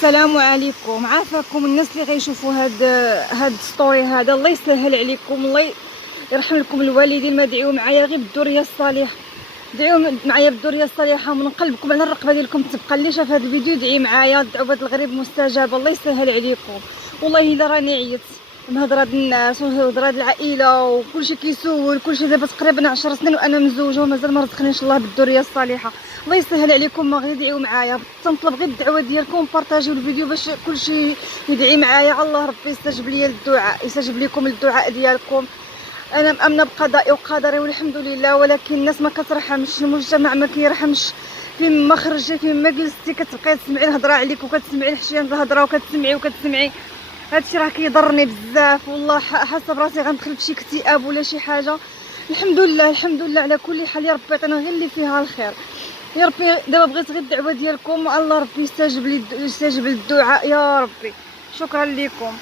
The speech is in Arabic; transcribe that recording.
السلام عليكم. عافاكم الناس اللي غيشوفوا هاد ستوري هذا. الله يسهل عليكم، الله يرحم لكم الوالدين. ما دعيو معايا غير بالذريه الصالحه، دعيو معايا بالذريه الصالحه من قلبكم على الرقبه ديالكم. تبقى اللي شاف هذا الفيديو دعي معايا، دعوه الغريب مستجابه. الله يسهل عليكم. والله الا راني عييت من هضره الناس وهضره العائله وكلشي كيسول كلشي. دابا تقريبا 10 سنين وانا مزوجه ومازال ما رزقنيش الله بالذريه الصالحه. الله يسهل عليكم، ما غير دعيو معايا. تنطلب غير الدعوه ديالكم، بارطاجيو الفيديو باش كلشي يدعي معايا. الله ربي يستجب لي الدعاء، يستجب لكم الدعاء ديالكم. انا مامنه بقضائي وقدري والحمد لله، ولكن الناس ما كترحمش، المجتمع ما كيرحمش. فين ما خرجتي فين ما جلستي كتبقاي تسمعي الهضره عليك وكتسمعي الحشيان الهضره وكتسمعي. هادشي راه كيضرني بزاف والله. حاسه براسي غندخل فشي اكتئاب ولا شي حاجه. الحمد لله الحمد لله على كل حال. يا ربي يعطينا غير اللي فيها الخير يا ربي. دابا بغيت غير الدعوه ديالكم، الله ربي يستجب لي، يستجب للدعاء يا ربي. شكرا لكم.